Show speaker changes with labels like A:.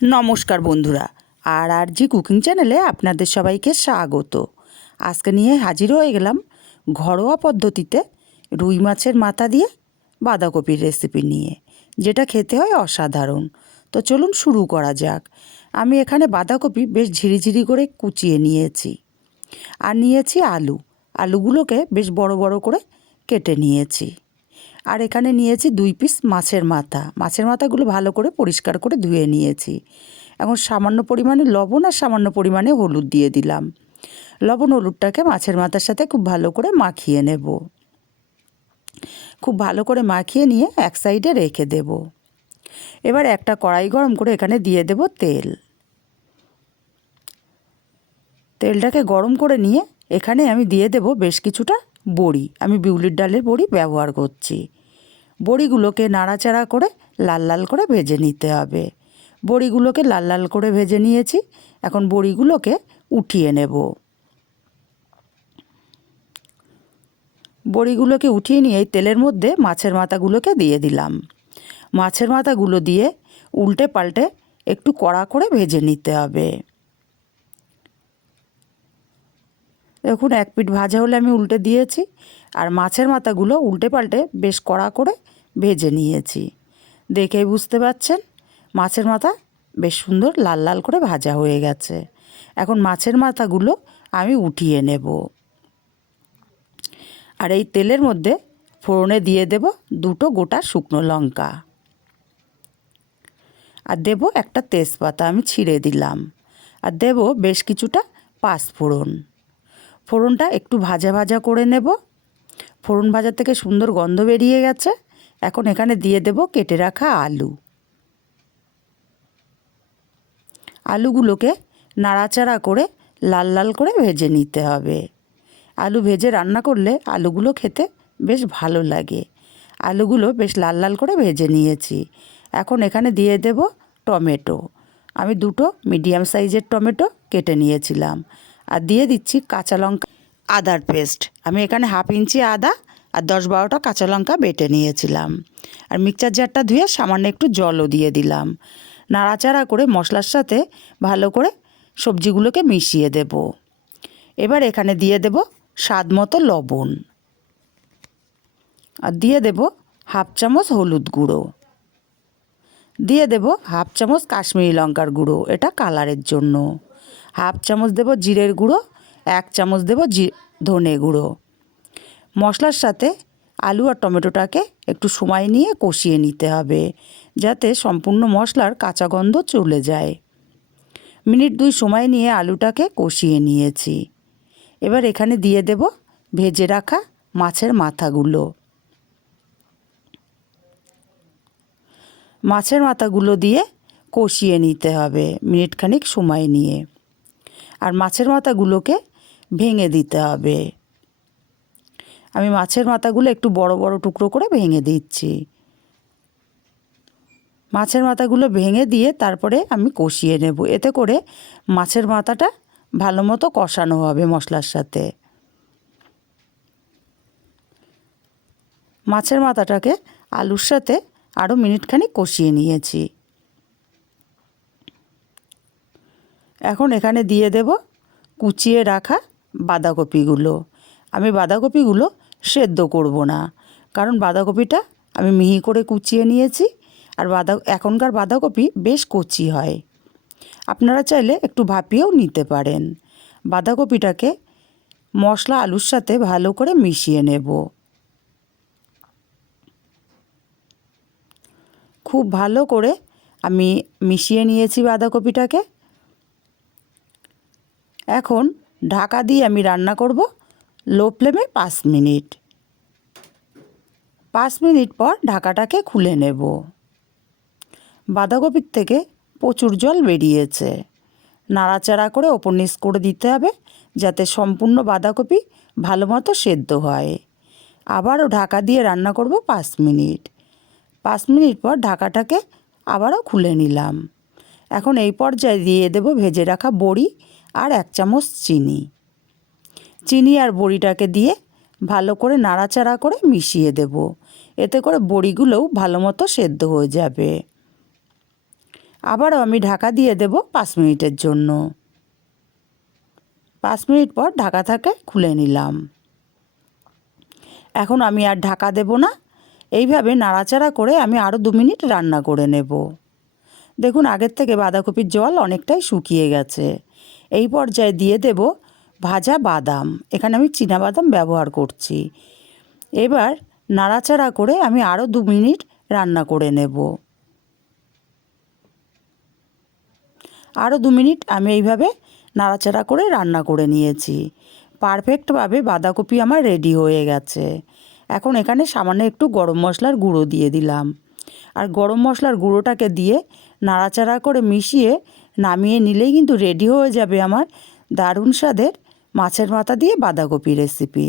A: নমস্কার বন্ধুরা, আর আর জি কুকিং চ্যানেলে আপনাদের সবাইকে স্বাগত। আজকে নিয়ে হাজির হয়ে গেলাম ঘরোয়া পদ্ধতিতে রুই মাছের মাথা দিয়ে বাঁধাকপির রেসিপি নিয়ে, যেটা খেতে হয় অসাধারণ। তো চলুন শুরু করা যাক। আমি এখানে বাঁধাকপি বেশ ঝিরিঝিরি করে কুচিয়ে নিয়েছি। আর নিয়েছি আলু। আলুগুলোকে বেশ বড় বড় করে কেটে নিয়েছি। আর এখানে নিয়েছি দুই পিস মাছের মাথা। মাছের মাথাগুলো ভালো করে পরিষ্কার করে ধুয়ে নিয়েছি। এখন সামান্য পরিমাণে লবণ আর সামান্য পরিমাণে হলুদ দিয়ে দিলাম। লবণ হলুদটাকে মাছের মাথার সাথে খুব ভালো করে মাখিয়ে নেব। খুব ভালো করে মাখিয়ে নিয়ে এক সাইডে রেখে দেব। এবার একটা কড়াই গরম করে এখানে দিয়ে দেব তেল। তেলটাকে গরম করে নিয়ে এখানে আমি দিয়ে দেব বেশ কিছুটা বড়ি। আমি বিউলির ডালের বড়ি ব্যবহার করছি। বড়িগুলোকে নাড়াচাড়া করে লাল লাল করে ভেজে নিতে হবে। বড়িগুলোকে লাল লাল করে ভেজে নিয়েছি। এখন বড়িগুলোকে উঠিয়ে নেব। বড়িগুলোকে উঠিয়ে নিয়ে তেলের মধ্যে মাছের মাথাগুলোকে দিয়ে দিলাম। মাছের মাথাগুলো দিয়ে উল্টে পাল্টে একটু কড়া করে ভেজে নিতে হবে। দেখুন, এক পিঠ ভাজা হলে আমি উল্টে দিয়েছি আর মাছের মাথাগুলো উল্টে পাল্টে বেশ কড়া করে ভেজে নিয়েছি। দেখেই বুঝতে পারছেন মাছের মাথা বেশ সুন্দর লাল লাল করে ভাজা হয়ে গেছে। এখন মাছের মাথাগুলো আমি উঠিয়ে নেব। আর এই তেলের মধ্যে ফোড়নে দিয়ে দেব দুটো গোটা শুকনো লঙ্কা। আর দেব একটা তেজপাতা, আমি ছিঁড়ে দিলাম। আর দেব বেশ কিছুটা পাঁচফোড়ন। ফোড়নটা একটু ভাজা ভাজা করে নেব। ফোড়ন ভাজা থেকে সুন্দর গন্ধ বেরিয়ে গেছে। এখন এখানে দিয়ে দেব কেটে রাখা আলু। আলুগুলোকে নাড়াচাড়া করে লাল লাল করে ভেজে নিতে হবে। আলু ভেজে রান্না করলে আলুগুলো খেতে বেশ ভালো লাগে। আলুগুলো বেশ লাল লাল করে ভেজে নিয়েছি। এখন এখানে দিয়ে দেব টমেটো। আমি দুটো মিডিয়াম সাইজের টমেটো কেটে নিয়েছিলাম। আর দিয়ে দিচ্ছি কাঁচা লঙ্কা। আদার পেস্ট। আমি এখানে হাফ ইঞ্চি আদা আর দশ বারোটা কাঁচা লঙ্কা বেটে নিয়েছিলাম। আর মিক্সচার জারটা ধুয়ে সামান্য একটু জলও দিয়ে দিলাম। নাড়াচাড়া করে মশলার সাথে ভালো করে সবজিগুলোকে মিশিয়ে দেব। এবার এখানে দিয়ে দেব স্বাদ মতো লবণ। আর দিয়ে দেব হাফ চামচ হলুদ গুঁড়ো। দিয়ে দেব হাফ চামচ কাশ্মীরি লঙ্কার গুঁড়ো, এটা কালারের জন্য। হাফ চামচ দেব জিরের গুঁড়ো, এক চামচ দেব জি, ধনে গুঁড়ো। মশলার সাথে আলু আর টমেটোটাকে একটু সময় নিয়ে কষিয়ে নিতে হবে, যাতে সম্পূর্ণ মশলার কাঁচা গন্ধ চলে যায়। মিনিট দুই সময় নিয়ে আলুটাকে কষিয়ে নিয়েছি। এবার এখানে দিয়ে দেব ভেজে রাখা মাছের মাথাগুলো। মাছের মাথাগুলো দিয়ে কষিয়ে নিতে হবে মিনিটখানিক সময় নিয়ে। আর মাছের মাথাগুলোকে ভেঙে দিতে হবে। আমি মাছের মাথাগুলো একটু বড় বড় টুকরো করে ভেঙে দিচ্ছি। মাছের মাথাগুলো ভেঙে দিয়ে তারপরে আমি কষিয়ে নেব। এতে করে মাছের মাথাটা ভালো মতো কষানো হবে মশলার সাথে। মাছের মাথাটাকে আলুর সাথে আরও মিনিটখানি কষিয়ে নিয়েছি। এখন এখানে দিয়ে দেব কুচিয়ে রাখা বাঁধাকপিগুলো। আমি বাঁধাকপিগুলো সেদ্ধ করব না, কারণ বাঁধাকপিটা আমি মিহি করে কুচিয়ে নিয়েছি, আর বাঁধা, এখনকার বাঁধাকপি বেশ কচি হয়। আপনারা চাইলে একটু ভাপিয়েও নিতে পারেন। বাঁধাকপিটাকে মশলা আলুর সাথে ভালো করে মিশিয়ে নেব। খুব ভালো করে আমি মিশিয়ে নিয়েছি বাঁধাকপিটাকে। এখন ঢাকা দিয়ে আমি রান্না করব লো ফ্লেমে পাঁচ মিনিট। পাঁচ মিনিট পর ঢাকাটাকে খুলে নেব। বাঁধাকপির থেকে প্রচুর জল বেরিয়েছে। নাড়াচাড়া করে ওপর নিচ করে দিতে হবে যাতে সম্পূর্ণ বাঁধাকপি ভালো মতো সেদ্ধ হয়। আবারও ঢাকা দিয়ে রান্না করব পাঁচ মিনিট। পাঁচ মিনিট পর ঢাকাটাকে আবারও খুলে নিলাম। এখন এই পর্যায়ে দিয়ে দেব ভেজে রাখা বড়ি আর এক চামচ চিনি। চিনি আর বড়িটাকে দিয়ে ভালো করে নাড়াচাড়া করে মিশিয়ে দেব। এতে করে বড়িগুলোও ভালো মতো সেদ্ধ হয়ে যাবে। আবারও আমি ঢাকা দিয়ে দেব পাঁচ মিনিটের জন্য। পাঁচ মিনিট পর ঢাকা থাকে খুলে নিলাম। এখন আমি আর ঢাকা দেব না। এইভাবে নাড়াচাড়া করে আমি আরও দু মিনিট রান্না করে নেব। দেখুন, আগের থেকে বাঁধাকপির জল অনেকটাই শুকিয়ে গেছে। এই পর্যায়ে দিয়ে দেব ভাজা বাদাম। এখানে আমি বাদাম ব্যবহার করছি। এবার নাড়াচাড়া করে আমি আরও দু মিনিট রান্না করে নেব। আরও দু মিনিট আমি এইভাবে নাড়াচাড়া করে রান্না করে নিয়েছি। পারফেক্টভাবে বাঁধাকপি আমার রেডি হয়ে গেছে। এখন এখানে সামান্য একটু গরম মশলার গুঁড়ো দিয়ে দিলাম। আর গরম মশলার গুঁড়োটাকে দিয়ে নাড়াচাড়া করে মিশিয়ে নামিয়ে নিলেই কিন্তু রেডি হয়ে যাবে আমার দারুণ স্বাদের মাছের মাথা দিয়ে বাঁধাকপি রেসিপি